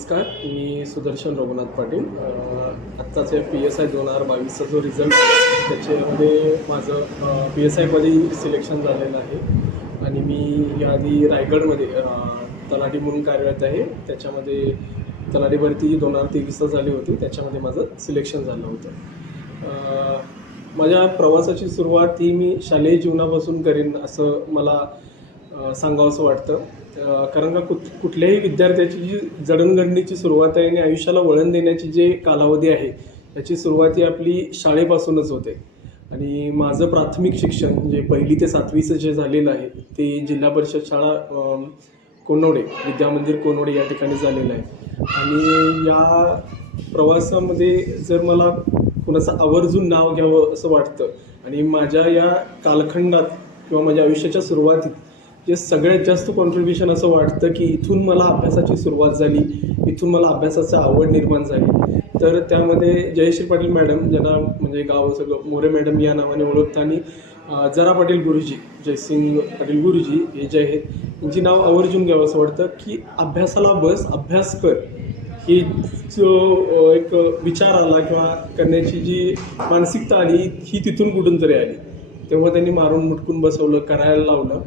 नमस्कार मी सुदर्शन रघुनाथ पाटील. आत्ताचे P S I दोन हजार बावीसचा जो रिझल्ट त्याच्यामध्ये माझं पी एस आयमध्ये सिलेक्शन झालेलं आहे. आणि मी याआधी रायगडमध्ये तलाठी म्हणून कार्यरत आहे. त्याच्यामध्ये तलाठी भरती दोन हजार तेवीसला झाली होती. त्याच्यामध्ये माझं सिलेक्शन झालं होतं. माझ्या प्रवासाची सुरुवात ही मी शालेय जीवनापासून करेन असं मला सांगावंसं वाटतं. कारण का कुठ कुठल्याही विद्यार्थ्याची जी जडणघडणीची सुरुवात आहे आणि आयुष्याला वळण देण्याची जे कालावधी आहे त्याची सुरुवात ही आपली शाळेपासूनच होते. आणि माझं प्राथमिक शिक्षण जे पहिली ते सातवीचं जे झालेलं आहे ते जिल्हा परिषद शाळा अम, कोनवडे विद्यामंदिर कोनवडे या ठिकाणी झालेलं आहे. आणि या प्रवासामध्ये जर मला कुणाचं आवर्जून नाव घ्यावं असं वाटतं आणि माझ्या या कालखंडात किंवा माझ्या आयुष्याच्या सुरुवातीत जे सगळ्यात जास्त कॉन्ट्रीब्युशन असं वाटतं की इथून मला अभ्यासाची सुरुवात झाली इथून मला अभ्यासाची आवड निर्माण झाली. तर त्यामध्ये जयश्री पाटील मॅडम ज्यांना म्हणजे गाव सगळं मोरे मॅडम या नावाने ओळखताना जरा पाटील गुरुजी जयसिंग पाटील गुरुजी हे जे आहेत यांची नाव आवर्जून घ्यावं असं वाटतं की अभ्यासाला बस अभ्यास कर. ही जो एक विचार आला किंवा करण्याची जी मानसिकता आली ही तिथून कुठून तरी आली. तेव्हा त्यांनी मारून मुटकून बसवलं करायला लावलं.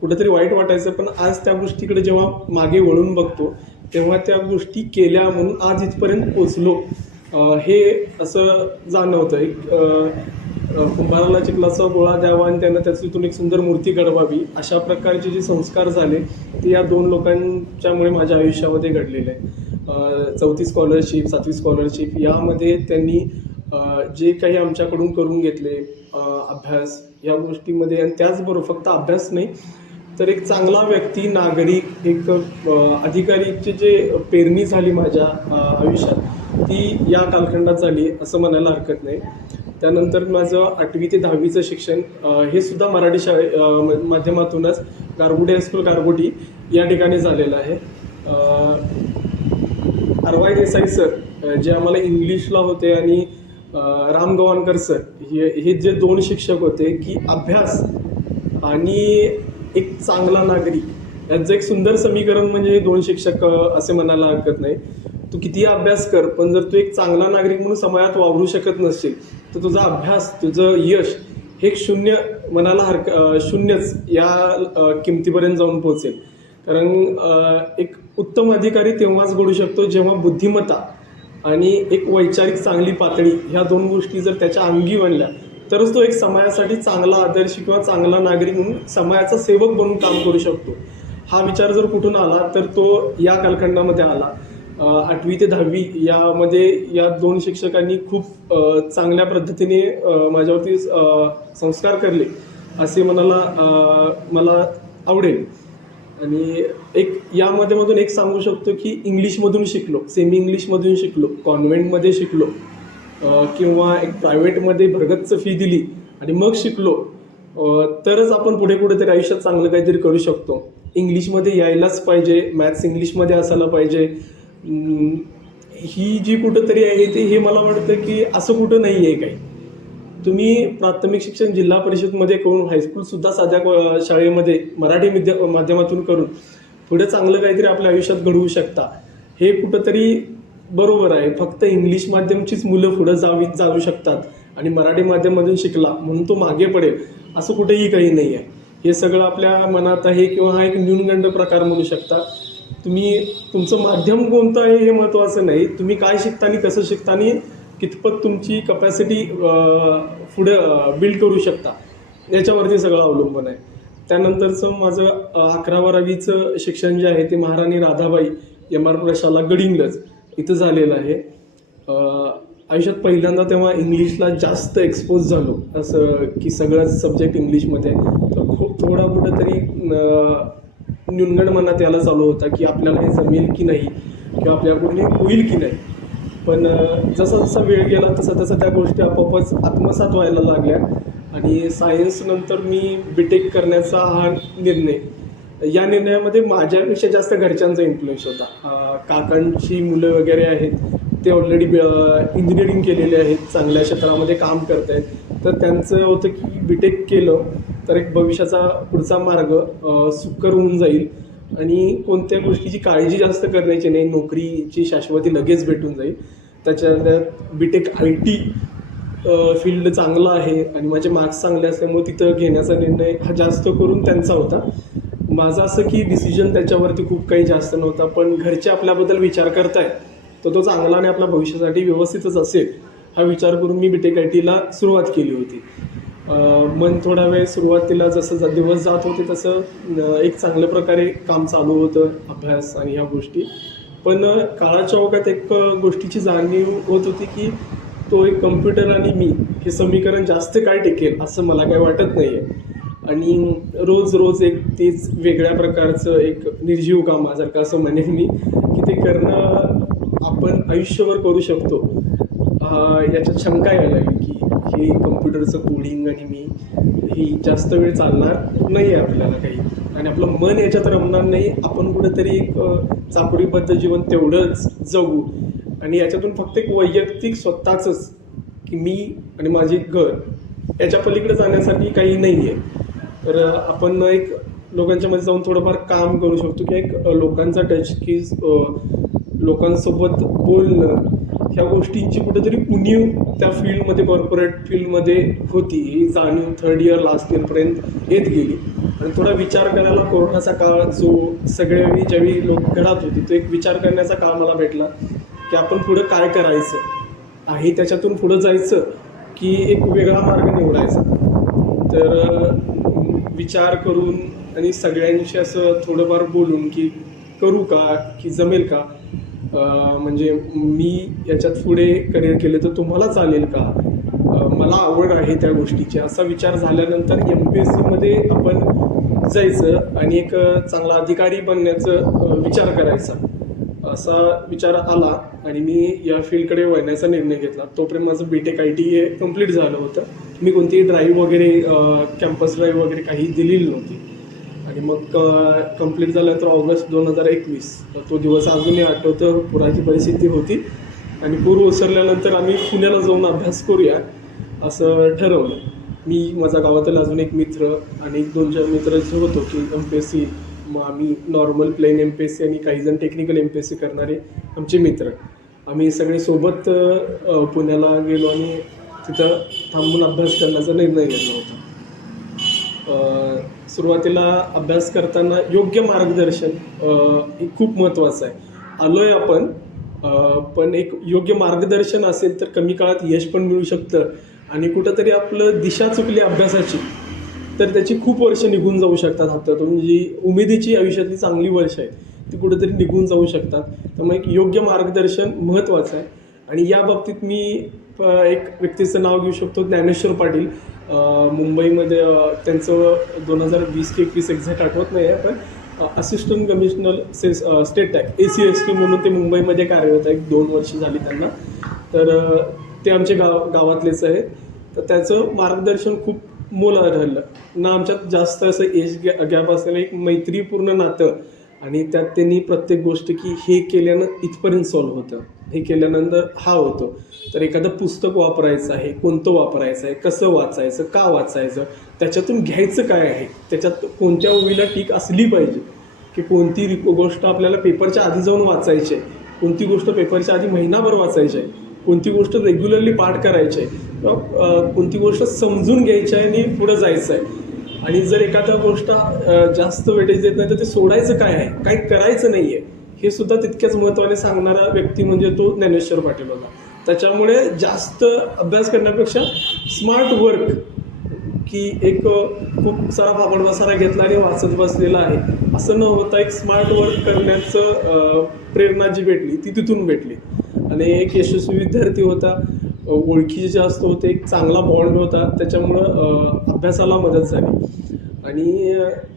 कुठेतरी वाईट वाटायचं पण आज त्या गोष्टीकडे जेव्हा मागे वळून बघतो तेव्हा त्या गोष्टी केल्या म्हणून आज इथपर्यंत पोचलो हे असं जाणवतं एक कुंभाराला चिखलाचा गोळा द्यावा आणि त्यांना त्याच्यातून एक सुंदर मूर्ती घडवावी अशा प्रकारचे जे संस्कार झाले ते या दोन लोकांच्यामुळे माझ्या आयुष्यामध्ये घडलेले आहे चौथी स्कॉलरशिप सातवी स्कॉलरशिप यामध्ये त्यांनी जे काही आमच्याकडून करून घेतले अभ्यास या गोष्टीमध्ये आणि त्याचबरोबर फक्त अभ्यास नाही तर एक चांगला व्यक्ती नागरिक एक अधिकारीची जे पेरणी झाली माझ्या आयुष्यात ती या कालखंडात झाली असं म्हणायला हरकत नाही. त्यानंतर माझं आठवी ते दहावीचं शिक्षण हे सुद्धा मराठी शाळे म- माध्यमातूनच गारगुडी हायस्कूल गारगुडी या ठिकाणी झालेलं आहे. अरवाय देसाई सर जे आम्हाला इंग्लिशला होते आणि राम गवाणकर सर हे हे जे दोन शिक्षक होते की अभ्यास आणि एक चांगला नागरिक. याचं एक सुंदर समीकरण म्हणजे दोन शिक्षक असे म्हणायला हरकत नाही. तू कितीही अभ्यास कर पण जर तू एक चांगला नागरिक म्हणून समाजात वावरू शकत नसेल तर तुझा अभ्यास तुझं यश हे शून्य मनाला हरक शून्यच या किमतीपर्यंत जाऊन पोहोचेल. कारण एक उत्तम अधिकारी तेव्हाच घडू शकतो जेव्हा बुद्धिमत्ता आणि एक वैचारिक चांगली पातळी ह्या दोन गोष्टी जर त्याच्या अंगी बनल्या तरच तो एक समाजासाठी चांगला आदर्श किंवा चांगला नागरिक म्हणून समाजाचा सेवक बनून काम करू शकतो. हा विचार जर कुठून आला तर तो या कालखंडामध्ये आला. आठवी ते दहावी यामध्ये या दोन शिक्षकांनी खूप चांगल्या पद्धतीने माझ्यावरती संस्कार करले असे मनाला मला आवडेल. आणि एक यामध्ये मधून एक सांगू शकतो की इंग्लिशमधून शिकलो सेमी इंग्लिशमधून शिकलो कॉन्व्हेंटमध्ये शिकलो. किंवा एक प्रायव्हेटमध्ये भरगतचं फी दिली आणि मग शिकलो तरच आपण पुढे कुठेतरी आयुष्यात चांगलं काहीतरी करू शकतो. इंग्लिशमध्ये यायलाच पाहिजे मॅथ्स इंग्लिशमध्ये असायला पाहिजे. ही जी कुठंतरी आहे ते हे मला वाटतं की असं कुठं नाही आहे काही. तुम्ही प्राथमिक शिक्षण जिल्हा परिषदमध्ये करून हायस्कूलसुद्धा साध्या शाळेमध्ये मराठी माध्यमातून करून पुढे चांगलं काहीतरी आपल्या आयुष्यात घडवू शकता. हे कुठंतरी बरोबर आहे. फक्त इंग्लिश माध्यमचीच मुलं पुढं जावी जाऊ शकतात आणि मराठी माध्यमातून शिकला म्हणून तो मागे पडेल असं कुठेही काही नाही आहे. हे सगळं आपल्या मनात आहे किंवा हा एक न्यूनगंड प्रकार म्हणू शकता. तुम्ही तुमचं माध्यम कोणतं आहे हे महत्त्वाचं नाही. तुम्ही काय शिकता आणि कसं शिकता आणि कितपत तुमची कपॅसिटी पुढे बिल्ड करू शकता याच्यावरती सगळं अवलंबून आहे. त्यानंतरचं माझं अकरा बारावीचं शिक्षण जे आहे ते महाराणी राधाबाई एम आर प्रशाला गडिंगलज. इथं झालेलं आहे. आयुष्यात पहिल्यांदा तेव्हा इंग्लिशला जास्त एक्सपोज झालो. असं की सगळाच सब्जेक्ट इंग्लिशमध्ये तर खूप थोडा कुठंतरी तरी न्यूनगड मनात यायला चालू होता की आपल्याला हे जमेल की नाही किंवा आपल्याकडून हे होईल की नाही. पण जसा जसा वेळ गेला तसा तसा त्या गोष्टी आपोआपच आत्मसात व्हायला लागल्या. आणि सायन्स नंतर मी बी टेक करण्याचा हा निर्णय या निर्णयामध्ये माझ्यापेक्षा जास्त घरच्यांचा इन्फ्लुएन्स होता. काकांची मुलं वगैरे आहेत ते ऑलरेडी इंजिनिअरिंग केलेले आहेत चांगल्या क्षेत्रामध्ये काम करत आहेत. तर त्यांचं होतं की बीटेक केलं तर एक भविष्याचा पुढचा मार्ग सुकर होऊन जाईल. आणि कोणत्या गोष्टीची काळजी जास्त करण्याची नाही नोकरीची शाश्वती लगेच भेटून जाईल. त्याच्यात बीटेक आय टी फील्ड चांगलं आहे. आणि माझे मार्क्स चांगले असल्यामुळे तिथं घेण्याचा निर्णय हा जास्त करून त्यांचा होता. माझं असं की डिसिजन त्याच्यावरती खूप काही जास्त नव्हता पण घरचे आपल्याबद्दल विचार करतायत तर तो चांगला आणि आपल्या भविष्यासाठी व्यवस्थितच असेल हा विचार करून मी बीटेक आय टीला सुरुवात केली होती. मन थोडा वेळ सुरुवातीला जसं दिवस जात होते तसं एक चांगल्या प्रकारे काम चालू होतं अभ्यास आणि ह्या गोष्टी. पण काळाच्या ओघात एक गोष्टीची जाणीव होत होती की तो एक कम्प्युटर आणि मी हे समीकरण जास्त काय टिकेल असं मला काही वाटत नाही आहे आणि रोज रोज एक तेच वेगळ्या प्रकारचं एक निर्जीव कामासारखं असं म्हणेन मी की ते करणं आपण आयुष्यभर करू शकतो. याच्यात शंका यायला लागली की हे कम्प्युटरचं कोडिंग आणि मी ही जास्त वेळ चालणार नाही आहे आपल्याला काही. आणि आपलं मन याच्यात रमणार नाही आपण कुठेतरी एक अं, चाकोरीबद्ध जीवन तेवढंच जगू. आणि याच्यातून फक्त एक वैयक्तिक स्वतःचंच की मी आणि माझे घर याच्या पलीकडे जाण्यासाठी काही नाही आहे तर आपण एक लोकांच्या मध्ये जाऊन थोडंफार काम करू शकतो की एक लोकांचा टच की लोकांसोबत बोलणं ह्या गोष्टींची कुठेतरी उणीव त्या फील्डमध्ये कॉर्पोरेट फील्डमध्ये होती ही जाणीव थर्ड इयर लास्ट इयरपर्यंत येत गेली. आणि थोडा विचार करायला कोरोनाचा काळ जो सगळ्यावेळी ज्यावेळी लोक घरात होती तो एक विचार करण्याचा काळ मला भेटला की आपण पुढं काय करायचं? आहे त्याच्यातून पुढं जायचं की एक वेगळा मार्ग निवडायचा? तर विचार करून आणि सगळ्यांशी असं थोडंफार बोलून की करू का की जमेल का? म्हणजे मी याच्यात पुढे करिअर केले तर तुम्हाला चालेल का? मला आवड आहे त्या गोष्टीची. असा विचार झाल्यानंतर एम पी एस सीमध्ये आपण जायचं आणि एक चांगला अधिकारी बनण्याचं विचार करायचा. असा विचार आला आणि मी या फील्डकडे वळण्याचा निर्णय घेतला. तोपर्यंत माझं बी टेक आय टी हे कंप्लीट झालं होतं. मी कोणतीही ड्राईव्ह वगैरे कॅम्पस ड्राईव्ह वगैरे काही दिलेली नव्हती. आणि मग कंप्लीट झाल्यानंतर ऑगस्ट दोन हजार एकवीस. तो दिवस अजूनही आठवतं पुराची परिस्थिती होती. आणि पूर ओसरल्यानंतर आम्ही पुण्याला जाऊन अभ्यास करूया असं ठरवलं. मी माझा गावातील अजून एक मित्र आणि एक दोन चार मित्र जे होतो की एम पी एस सी मग आम्ही normal plain M P S C आणि काही जण technical M P S C करणारे आमचे मित्र. आम्ही सगळे सोबत पुण्याला गेलो आणि तिथं थांबून अभ्यास करण्याचा निर्णय घेतला होता. सुरुवातीला अभ्यास करताना योग्य मार्गदर्शन हे खूप महत्त्वाचं आहे. आलो आहे आपण पण एक योग्य मार्गदर्शन असेल तर कमी काळात यश पण मिळू शकतं. आणि कुठंतरी आपलं दिशा चुकली अभ्यासाची तर त्याची खूप वर्ष निघून जाऊ शकतात हातातून जी म्हणजे उमेदीची आयुष्यातली चांगली वर्ष आहेत ती कुठेतरी निघून जाऊ शकतात. त्यामुळे एक योग्य मार्गदर्शन महत्त्वाचं आहे. आणि या बाबतीत मी एक व्यक्तीचं नाव घेऊ शकतो ज्ञानेश्वर पाटील. मुंबईमध्ये त्यांचं दोन हजार वीस की एकवीस एक्झॅक्ट आठवत नाही आहे पण assistant commissioner say state tax A C S T म्हणून ते मुंबईमध्ये कार्यरत आहे. दोन वर्ष झाली त्यांना. तर ते आमचे गाव गावातलेच आहेत. तर त्याचं मार्गदर्शन खूप मोला ठरलं ना आमच्यात जास्त असं एज गॅ गॅप असलेलं एक मैत्रीपूर्ण नातं. आणि त्यात त्यांनी प्रत्येक गोष्ट की हे केल्यानं इथपर्यंत सॉल्व्ह होतं. हे केल्यानंतर हा होतो. तर एखादं पुस्तक वापरायचं आहे कोणतं वापरायचं आहे कसं वाचायचं का वाचायचं त्याच्यातून घ्यायचं काय आहे? त्याच्यात कोणत्या ओळीला टीक असली पाहिजे? की कोणती गोष्ट आपल्याला पेपरच्या आधी जाऊन वाचायची आहे? कोणती गोष्ट पेपरच्या आधी महिनाभर वाचायची आहे? कोणती गोष्ट रेग्युलरली पाठ करायची आहे? किंवा कोणती गोष्ट समजून घ्यायची आहे आणि पुढं जायचं आहे? आणि जर एखाद्या गोष्ट जास्त वेटेज देत नाही तर ते सोडायचं काय आहे? काही करायचं नाही आहे हे सुद्धा तितक्याच महत्त्वाने सांगणारा व्यक्ती म्हणजे तो ज्ञानेश्वर पाटील होता. त्याच्यामुळे जास्त अभ्यास करण्यापेक्षा स्मार्ट वर्क की एक खूप सारा फापड बसारा घेतला आणि वाचत बसलेला आहे. असं न होता एक स्मार्ट वर्क करण्याचं प्रेरणा जी भेटली ती तिथून भेटली. आणि एक यशस्वी विद्यार्थी होता. ओळखीचे जास्त होते. एक चांगला बॉन्ड होता. त्याच्यामुळं अभ्यासाला मदत झाली. आणि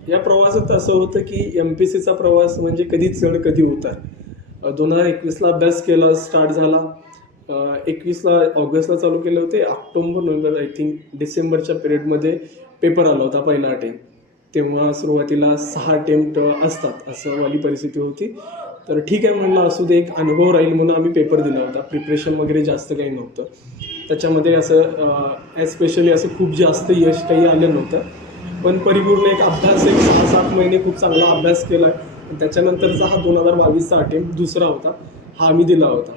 या प्रवासात असं होतं की एम पी सीचा प्रवास म्हणजे कधी चढ कधी उतार. दोन हजार एकवीसला अभ्यास केला स्टार्ट झाला. एकवीसला ऑगस्टला चालू केले होते. ऑक्टोबर नोव्हेंबर आय थिंक डिसेंबरच्या पिरियडमध्ये पेपर आला होता पहिला अटेम्प्ट. तेव्हा सुरुवातीला सहा अटेम्प्ट असतात असं वाली परिस्थिती होती. तर ठीक आहे म्हणलं असू दे एक अनुभव राहील म्हणून आम्ही पेपर दिला होता. प्रिपरेशन वगैरे जास्त काही नव्हतं. त्याच्यामध्ये असं ॲज स्पेशली असं खूप जास्त यश काही आलं नव्हतं. पण परिपूर्ण एक अभ्यास एक सहा सात महिने खूप चांगला अभ्यास केला. त्याच्यानंतरचा हा दोन हजार बावीसचा अटेम्प्ट दुसरा होता. हा आम्ही दिला होता.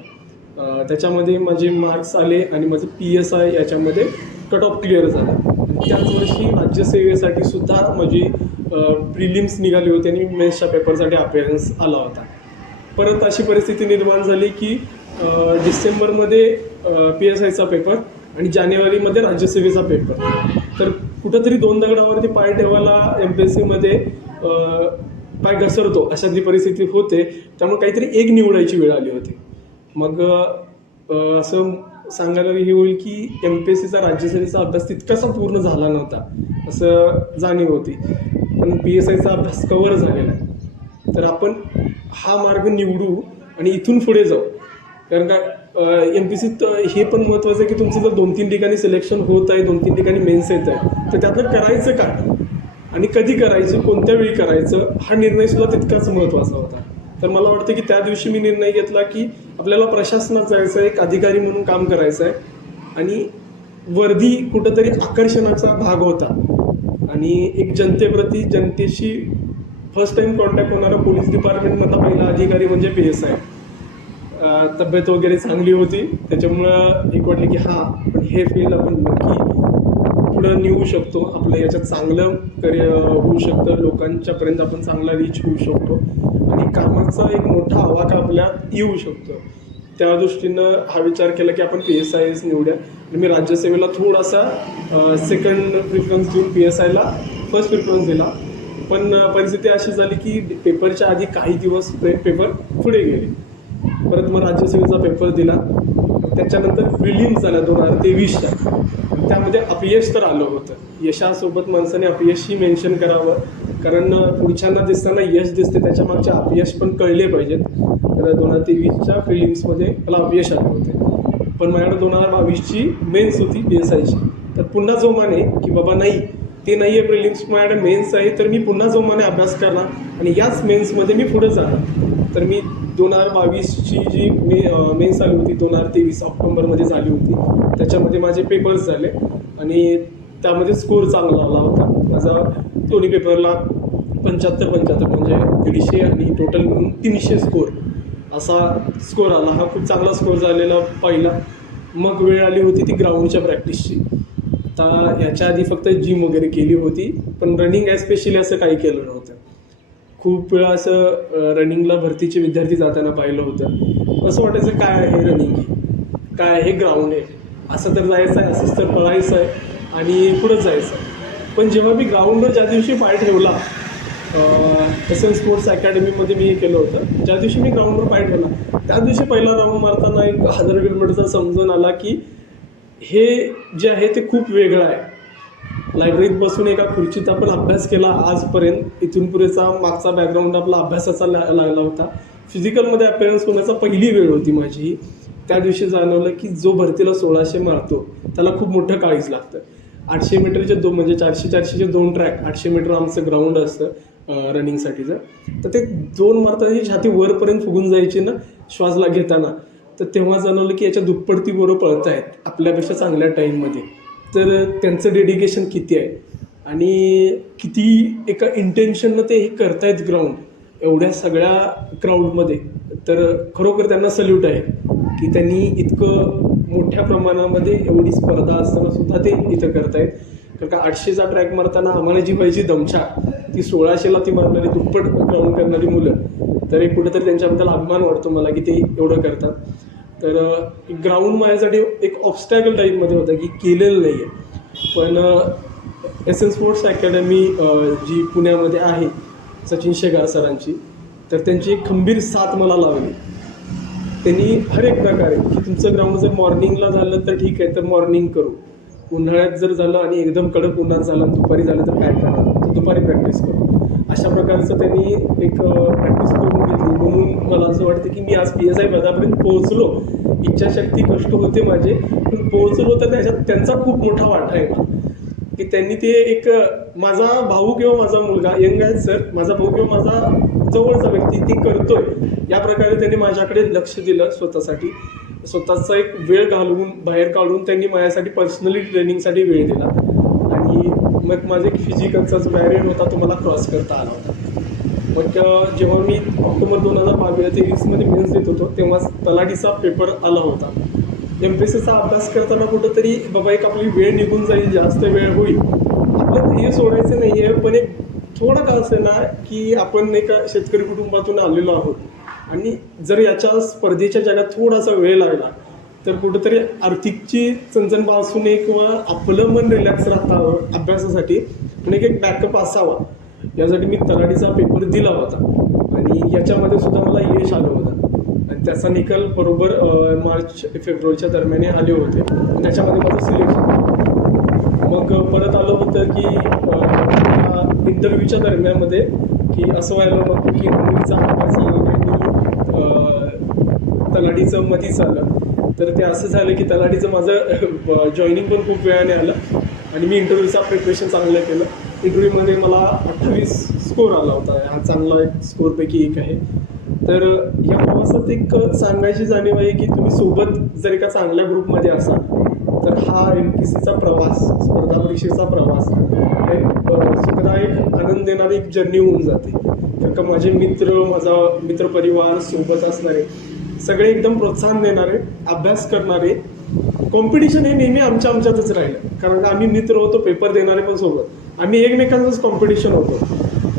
त्याच्यामध्ये माझे मार्क्स आले आणि माझं पी एस आय याच्यामध्ये कट ऑफ क्लिअर झाला. त्याच वर्षी राज्यसेवेसाठी सुद्धा माझी प्रिलिम्स निघाली होती आणि मेन्सच्या पेपरसाठी अपेअरन्स आला होता. परत अशी परिस्थिती निर्माण झाली की डिसेंबरमध्ये पी एस आयचा पेपर आणि जानेवारीमध्ये राज्यसेवेचा पेपर तर कुठंतरी दोन दगडावरती पाय ठेवायला एम पी एस सीमध्ये पाय घसरतो अशातली परिस्थिती होते. त्यामुळे काहीतरी एक निवडायची वेळ आली होती. मग असं सांगायला हे होईल की एम पी एस सीचा राज्यसेवेचा अभ्यास तितकासा पूर्ण झाला नव्हता असं जाणीव होती. पण पी एस आयचा अभ्यास कवर झालेला आहे. तर आपण हा मार्ग निवडू आणि इथून पुढे जाऊ. कारण का एम पी सीत हे पण महत्त्वाचं आहे की तुमचं जर दोन तीन ठिकाणी सिलेक्शन होत आहे दोन तीन ठिकाणी मेन्स येत आहे तर त्यातलं करायचं काय? आणि कधी करायचं कोणत्या वेळी करायचं हा निर्णयसुद्धा तितकाच महत्त्वाचा होता. तर मला वाटतं की त्या दिवशी मी निर्णय घेतला की आपल्याला प्रशासनात जायचं आहे एक अधिकारी म्हणून काम करायचं आहे आणि वर्दी कुठंतरी आकर्षणाचा भाग होता. आणि एक जनतेप्रती जनतेशी फर्स्ट टाइम कॉन्टॅक्ट होणारा पोलीस डिपार्टमेंटमधला पहिला अधिकारी म्हणजे पी एस आय तब्येत वगैरे चांगली होती. त्याच्यामुळं एक वाटलं की हां पण हे फील्ड आपण नक्की पुढं नेऊ शकतो. आपलं याच्यात चांगलं करिअर होऊ शकतं. लोकांच्यापर्यंत आपण चांगला रीच होऊ शकतो. आणि कामाचा एक मोठा आवाका आपल्यात येऊ शकतो. त्या दृष्टीनं हा विचार केला की आपण पी एस आय एस निवडूया. आणि मी राज्यसेवेला थोडासा सेकंड प्रिफरन्स देऊन पी एस आयला फर्स्ट प्रिफरन्स दिला. पण परिस्थिती अशी झाली की पेपरच्या आधी काही दिवस पेपर पुढे गेले. परत मग राज्यसेवेचा पेपर दिला. त्याच्यानंतर प्रिलिम्स झाल्या दोन हजार तेवीसच्या. त्यामध्ये अपयश तर आलं होतं. यशासोबत माणसाने अपयशही मेन्शन करावं. कारण पुढच्यांना दिसताना यश दिसते त्याच्या मागचे अपयश पण कळले पाहिजेत. तर दोन हजार तेवीसच्या फिलिम्समध्ये मला अपयश आले होते. पण माझ्याकडे दोन हजार बावीसची मेन्स होती बी एस आयची तर पुन्हा जो माने की बाबा नाही ते नाही आहे प्रिलिम्स माझ्याकडे मेन्स आहे तर मी पुन्हा जोमाने अभ्यास करणार. आणि याच मेन्समध्ये मी पुढे जाणार. तर मी दोन हजार बावीसची जी मे मेन्स आली होती दोन हजार तेवीस ऑक्टोंबरमध्ये झाली होती. त्याच्यामध्ये माझे पेपर्स झाले. आणि त्यामध्ये स्कोर चांगला आला होता. माझा दोन्ही पेपरला पंच्याहत्तर पंच्याहत्तर म्हणजे दीडशे आणि टोटल तीनशे स्कोर असा स्कोर आला. हा खूप चांगला स्कोर झालेला पहिला. मग वेळ आली होती ती ग्राउंडच्या प्रॅक्टिसची आता याच्या आधी फक्त जिम वगैरे केली होती पण रनिंग स्पेशली असं काही केलं नव्हतं. खूप वेळा असं रनिंगला भरतीचे विद्यार्थी जाताना पाहिलं होतं. असं वाटायचं काय आहे रनिंग काय आहे? ग्राउंड आहे. असं तर जायचं आहे असंच तर पळायचं आहे आणि पुढं जायचं आहे. पण जेव्हा मी ग्राउंडवर ज्या दिवशी पाय ठेवला एस एन स्पोर्ट्स अकॅडमीमध्ये मी हे केलं होतं ज्या दिवशी मी ग्राउंडवर पाय ठेवला त्या दिवशी पहिला राऊंड मारताना एक हजार किलोमीटरचा समजून आला की हे जे आहे ते खूप वेगळं आहे. लायब्ररीत बसून एका खुर्चीत आपण अभ्यास केला आजपर्यंत. इथून पुरेचा मागचा बॅकग्राऊंड आपला अभ्यासाचा ला लागला होता. फिजिकलमध्ये अपेअरन्स होण्याचा पहिली वेळ होती माझी. त्या दिवशी जाणवलं की जो भरतीला सोळाशे मारतो त्याला खूप मोठं काळीज लागतं. आठशे मीटरचे दोन म्हणजे चारशे चारशेचे दोन ट्रॅक आठशे मीटर आमचं ग्राउंड असतं रनिंगसाठीचं तर ते दोन मारताना छाती वरपर्यंत फुगून जायची ना श्वासला घेताना. तर तेव्हा जाणवलं की याच्या दुप्पट ती बरोबर पळत आहेत आपल्यापेक्षा चांगल्या टाईममध्ये तर त्यांचं डेडिकेशन किती आहे? आणि किती एका इंटेन्शननं ते हे करतायत ग्राउंड एवढ्या सगळ्या क्राऊडमध्ये तर खरोखर त्यांना सल्यूट आहे की त्यांनी इतकं मोठ्या प्रमाणामध्ये एवढी स्पर्धा असताना सुद्धा ते इथं करतायत. कारण का आठशेचा ट्रॅक मारताना आम्हाला जी व्हायची दमछा ती सोळाशेला ती मारणारी दुप्पट ग्राउंड करणारी मुलं तर एक कुठेतरी त्यांच्याबद्दल अभिमान वाटतो मला की ते एवढं करतात. तर ग्राउंड माझ्यासाठी एक ऑब्स्टॅकल टाईपमध्ये होतं की केलेलं नाही आहे पण एस एन स्पोर्ट्स अकॅडमी जी पुण्यामध्ये आहे सचिन शेगार सरांची तर त्यांची एक खंबीर साथ मला लावली. त्यांनी हर एक प्रकारे की तुमचं ग्राउंड जर मॉर्निंगला झालं तर ठीक आहे तर मॉर्निंग करू. उन्हाळ्यात जर झालं आणि एकदम कडक उन्हात झालं आणि दुपारी झालं तर काय करणार? तर दुपारी प्रॅक्टिस करू. अशा प्रकारचं त्यांनी एक प्रॅक्टिस करून घेतली. म्हणून मला असं वाटतं की मी आज पी एस आय पदापर्यंत पोहोचलो. इच्छाशक्ती कष्ट होते माझे पण पोहोचलो तर त्याच्यात त्यांचा खूप मोठा वाटा आहे की त्यांनी ते एक माझा भाऊ किंवा माझा मुलगा यंग आहेत सर माझा भाऊ किंवा माझा जवळचा व्यक्ती ती करतोय. या प्रकारे त्यांनी माझ्याकडे लक्ष दिलं स्वतःसाठी. स्वतःचा एक वेळ घालवून बाहेर काढून त्यांनी माझ्यासाठी पर्सनली ट्रेनिंगसाठी वेळ दिला. आणि मग माझा एक फिजिकलचा जो बॅरियर होता तो मला क्रॉस करता आला होता. मग जेव्हा मी ऑक्टोबर दोन हजार बावीस तेवीसमध्ये मेन्स देत होतो तेव्हा तलाठीचा पेपर आला होता. एम पी एस सीचा अभ्यास करताना कुठंतरी बाबा एक आपली वेळ निघून जाईल जास्त वेळ होईल. आपलं हे सोडायचं नाही आहे पण एक थोडं का असेल ना की आपण एका शेतकरी कुटुंबातून आलेलो आहोत. आणि जर याच्या स्पर्धेच्या जगात थोडासा वेळ लागला तर कुठंतरी आर्थिकची चणचण असू नये किंवा आपलं मन रिलॅक्स राहतावं अभ्यासासाठी आणि एक एक बॅकअप असावा. यासाठी मी तलाठीचा पेपर दिला होता. आणि याच्यामध्ये सुद्धा मला यश आलं होतं. आणि त्याचा निकाल बरोबर मार्च फेब्रुवारीच्या दरम्यान आले होते. त्याच्यामध्ये माझं सिलेक्शन मग परत आलं होतं की इंटरव्ह्यूच्या दरम्यानमध्ये की असं व्हायला नको की मुलीचा अभ्यास आला तलाठीचं मधीच आलं तर ते असं झालं की तलाठीचं माझं जॉईनिंग पण खूप वेळाने आलं. आणि मी इंटरव्ह्यूचा प्रिपरेशन चांगलं केलं. इंटरव्ह्यूमध्ये मला अठ्ठावीस स्कोर आला होता. हा चांगला एक स्कोरपैकी एक आहे. तर या प्रवासात एक सांगायची जाणीव आहे की तुम्ही सोबत जर एका चांगल्या ग्रुपमध्ये असाल तर हा एम पी सीचा प्रवास स्पर्धा परीक्षेचा प्रवास एक सुखदायक आनंद देणारी एक जर्नी होऊन जाते. तर का माझे मित्र माझा मित्रपरिवार सोबत असणारे सगळे एकदम प्रोत्साहन देणारे अभ्यास करणारे. कॉम्पिटिशन हे नेहमी आमच्या आमच्यातच राहिलं. कारण आम्ही मित्र होतो पेपर देणारे पण सोबत. आम्ही एकमेकांचंच कॉम्पिटिशन होतो.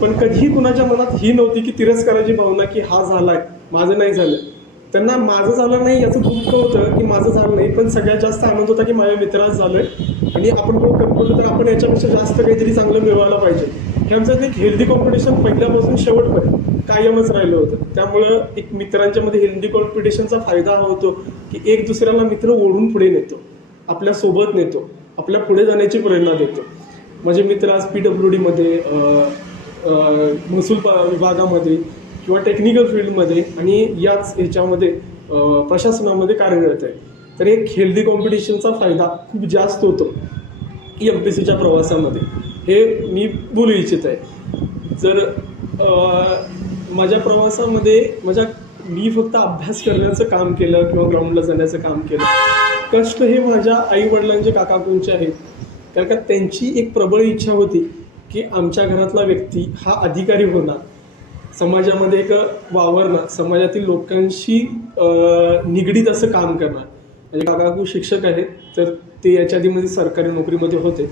पण कधीही कुणाच्या मनात ही नव्हती की तिरस्काराची भावना की हा झालाय माझं नाही झालं. त्यांना माझं झालं नाही याचं दुःख होतं की माझं झालं नाही पण सगळ्यात जास्त आनंद होता की माझ्या मित्रात आहे आणि आपण कोण कमी तर आपण याच्यापेक्षा जास्त काहीतरी चांगलं मिळवायला पाहिजे. हे आमचं एक हेल्दी कॉम्पिटिशन पहिल्यापासून शेवटपर्यंत कायमच राहिलं होतं. त्यामुळं एक मित्रांच्या मध्ये हेल्दी कॉम्पिटिशनचा फायदा हा होतो की एक दुसऱ्याला मित्र ओढून पुढे नेतो आपल्यासोबत नेतो आपल्या पुढे जाण्याची प्रेरणा देतो. माझे मित्र आज पी डब्ल्यू डीमध्ये महसूल प- विभागामध्ये किंवा टेक्निकल फील्डमध्ये आणि याच ह्याच्यामध्ये प्रशासनामध्ये कार्यरत आहे तर एक हेल्दी कॉम्पिटिशनचा फायदा खूप जास्त होतो एम पी सीच्या प्रवासामध्ये. हे मी बोलू इच्छित आहे. जर माझ्या प्रवासामध्ये माझ्या मी फक्त अभ्यास करण्याचं काम केलं किंवा ग्राउंडला जाण्याचं काम केलं. कष्ट हे माझ्या आईवडिलांचे काकाकुंचे काकाकूंचे आहेत. कारण का त्यांची एक प्रबळ इच्छा होती की आमच्या घरातला व्यक्ती हा अधिकारी होणार. समाजामध्ये एक वावरणार. समाजातील लोकांशी निगडीत असं काम करणार. म्हणजे काकाकू शिक्षक आहेत तर ते याच्या आधीमध्ये सरकारी नोकरीमध्ये होते.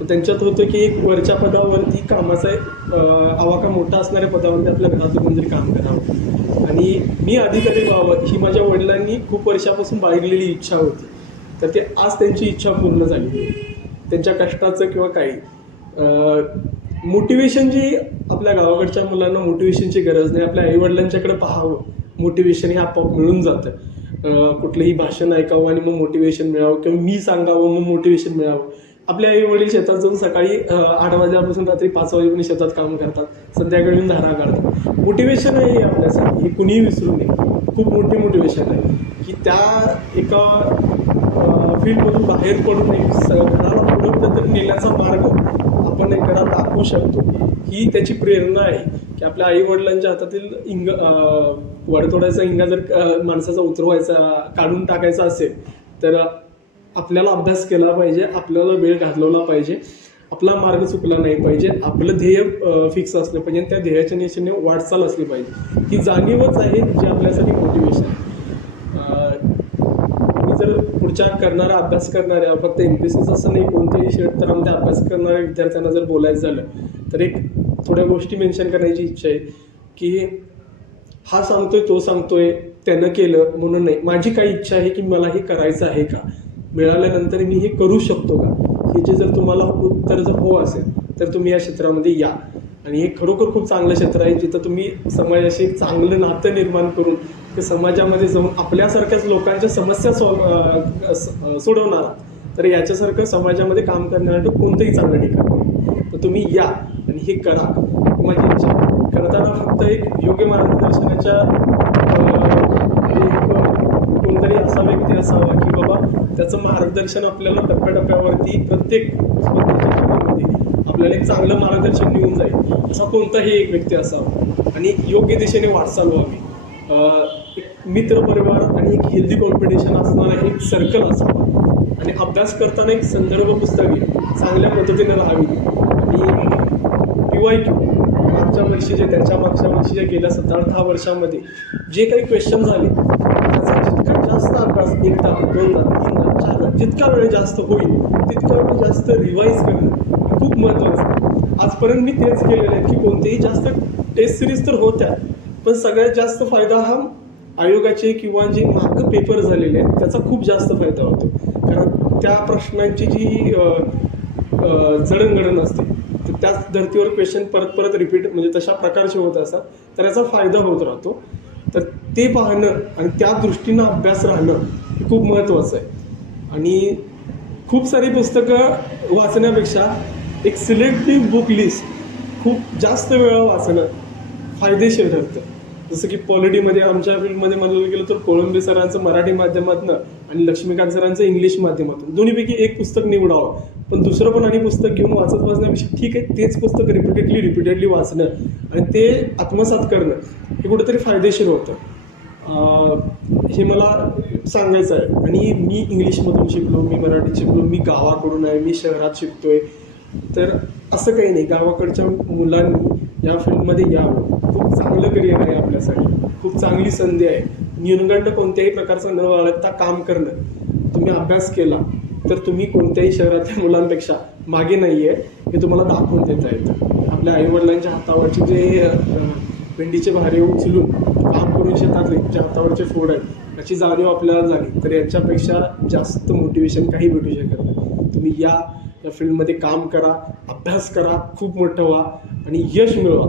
तर त्यांच्यात होतं की एक वरच्या पदावरती कामाचा एक आवाका मोठा असणाऱ्या पदावरती आपल्या घरातून कोणतरी काम करावं. आणि मी आधी कधी व्हावं ही माझ्या वडिलांनी खूप वर्षापासून बाळगलेली इच्छा होती. तर ते आज त्यांची इच्छा पूर्ण झाली. त्यांच्या कष्टाचं किंवा काही. मोटिवेशन जी आपल्या गावाकडच्या मुलांना मोटिवेशनची गरज नाही आपल्या आईवडिलांच्याकडे पाहावं. मोटिवेशन हे आपोआप मिळून जातं. कुठलंही भाषण ऐकावं आणि मग मोटिवेशन मिळावं किंवा मी सांगावं मग मोटिवेशन मिळावं. आपले आई वडील शेतात जाऊन सकाळी आठ वाजल्यापासून रात्री पाच वाजेपर्यंत शेतात काम करतात. संध्याकाळी येऊन धारा काढतात. मोटिवेशन आहे आपल्यासाठी. हे कुणीही विसरू नये. खूप मोठी मोटिवेशन आहे. की त्या एका फील्डमधून बाहेर पडू नये घराला पुढं कुठेतरी नेण्याचा मार्ग आपण एक घरात दाखवू शकतो. ही त्याची प्रेरणा आहे. की आपल्या आई वडिलांच्या हातातील इंग वडतोड्याचा इंगा जर माणसाचा उतरवायचा काढून टाकायचा असेल तर आपल्याला अभ्यास केला पाहिजे आपल्याला वेळ घालवला पाहिजे आपला मार्ग चुकला नाही पाहिजे आपलं ध्येय फिक्स असलं पाहिजे आणि त्या ध्येयाच्या निशेने वाटचाल असली पाहिजे. ही जाणीवच आहे जी आपल्यासाठी मोटिवेशन आहे. मी जर पुढच्या करणाऱ्या अभ्यास करणाऱ्या फक्त एम पी सीच असं नाही कोणत्याही क्षेत्रामध्ये अभ्यास करणाऱ्या विद्यार्थ्यांना जर बोलायचं झालं तर एक थोड्या गोष्टी मेन्शन करण्याची इच्छा आहे की हा सांगतोय तो सांगतोय त्यानं केलं म्हणून नाही. माझी काही इच्छा आहे की मला हे करायचं आहे का? मिळाल्यानंतर मी हे करू शकतो का? हे जे जर तुम्हाला उत्तर जर हो असेल तर तुम्ही या क्षेत्रामध्ये या. आणि हे खरोखर खूप चांगलं क्षेत्र आहे जिथं तुम्ही समाजाशी एक चांगलं नातं निर्माण करून ते समाजामध्ये जाऊन आपल्यासारख्याच लोकांच्या समस्या सो सोडवणार तर याच्यासारखं समाजामध्ये काम करण्यासाठी कोणतंही चांगलं ठिकाण नाही. तर तुम्ही या आणि हे करा. माझी इच्छा करताना फक्त एक योग्य मार्गदर्शनाच्या कोणतरी असा व्यक्ती असावा की बाबा त्याचं मार्गदर्शन आपल्याला टप्प्याटप्प्यावरती प्रत्येक जीवनामध्ये आपल्याला एक चांगलं मार्गदर्शन मिळून जाईल असा कोणताही एक व्यक्ती असावा. आणि योग्य दिशेने वाटचाल व्हावी अं, एक मित्रपरिवार आणि एक हेल्दी कॉम्पिटिशन असणारा एक सर्कल असावा. आणि अभ्यास करताना एक संदर्भ पुस्तके चांगल्या पद्धतीने राहावी. आणि पी वाय क्यू मागच्या वर्षी जे त्याच्या मागच्या वर्षी जे गेल्या सतरा दहा वर्षामध्ये जे काही क्वेश्चन झाले जास्त अभ्यास एकदा तास चार तास जितका वेळ जास्त होईल तितका वेळ जास्त रिवाईज करणं खूप महत्त्वाचं आहे. आजपर्यंत मी तेच केलेलं आहे की कोणतेही जास्त टेस्ट सिरीज तर होत्या पण सगळ्यात जास्त फायदा हा आयोगाचे किंवा जे मागं पेपर झालेले आहेत त्याचा खूप जास्त फायदा होतो. कारण त्या प्रश्नांची जी जडणघडण असते तर त्याच धर्तीवर क्वेश्चन परत परत रिपीट म्हणजे तशा प्रकारचे होत असतात तर याचा फायदा होत राहतो. तर ते पाहणं आणि त्या दृष्टीनं अभ्यास राहणं हे खूप महत्त्वाचं आहे. आणि खूप सारी पुस्तकं वाचण्यापेक्षा एक सिलेक्टिव्ह बुक लिस्ट खूप जास्त वेळा वाचणं फायदेशीर ठरतं. जसं की पॉलिटीमध्ये आमच्या फील्डमध्ये म्हणायला गेलं तर कोळंबी सरांचं मराठी माध्यमातनं आणि लक्ष्मीकांत सरांचं इंग्लिश माध्यमातून. दोन्हीपैकी एक पुस्तक निवडावं. पण दुसरं पण आणि पुस्तक घेऊन वाचत वाचण्यापेक्षा ठीक आहे तेच पुस्तक रिपीटेडली रिपीटेडली वाचणं आणि ते आत्मसात करणं हे कुठेतरी फायदेशीर होतं. हे मला सांगायचं आहे. आणि मी इंग्लिशमधून शिकलो मी मराठीत शिकलो मी गावाकडून आहे मी शहरात शिकतो आहे तर असं काही नाही गावाकडच्या मुलांनी या फील्डमध्ये यावं. खूप चांगलं करिअर आहे आपल्यासाठी. खूप चांगली संधी आहे. न्यूनगंड कोणत्याही प्रकारचं न बाळगता काम करणं. तुम्ही अभ्यास केला तर तुम्ही कोणत्याही शहरातल्या मुलांपेक्षा मागे नाही आहे हे तुम्हाला दाखवून देता येतं. आपल्या आईवडिलांच्या हातावरचे जे भेंडीचे भारे उचलून करून शेतातले जे हातावरचे फोड आहेत याची जाणीव आपल्याला झाली तर याच्यापेक्षा जास्त मोटिवेशन काही भेटू शकत नाही. तुम्ही या या फील्डमध्ये काम करा अभ्यास करा खूप मोठं व्हा आणि यश मिळवा.